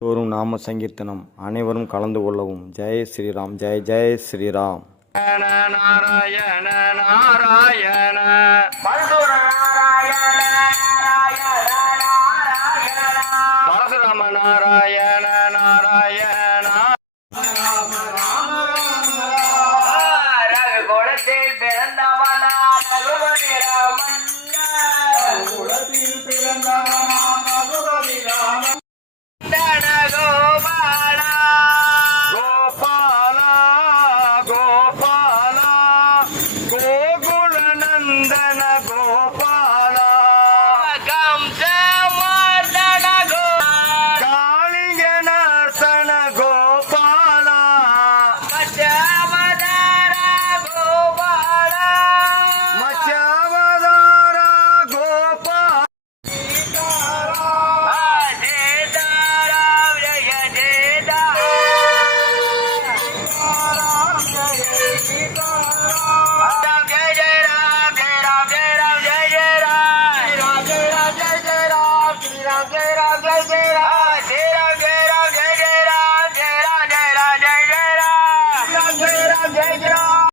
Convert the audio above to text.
தோறும் நாம சங்கீர்த்தனம். அனைவரும் கலந்து கொள்ளவும். ஜெய் ஸ்ரீராம். ஜெய் ஜெய் ஸ்ரீராம். நாராயண நாராயண பரசுராம நாராயண நாராயண குளத்தில் பிறந்தவனா ரகுபதி ராமன் கோபாலா கோபாலா கோபாலா கோகுல நந்தன கோபாலா கம்சமர்தன காளிங்க நர்த்தன கோபாலா மச்சாவதார கோபாலா மச்சாவதார கோபாலா ஜெயதாராம் ஜெய ஜெயதாராம் ஜெய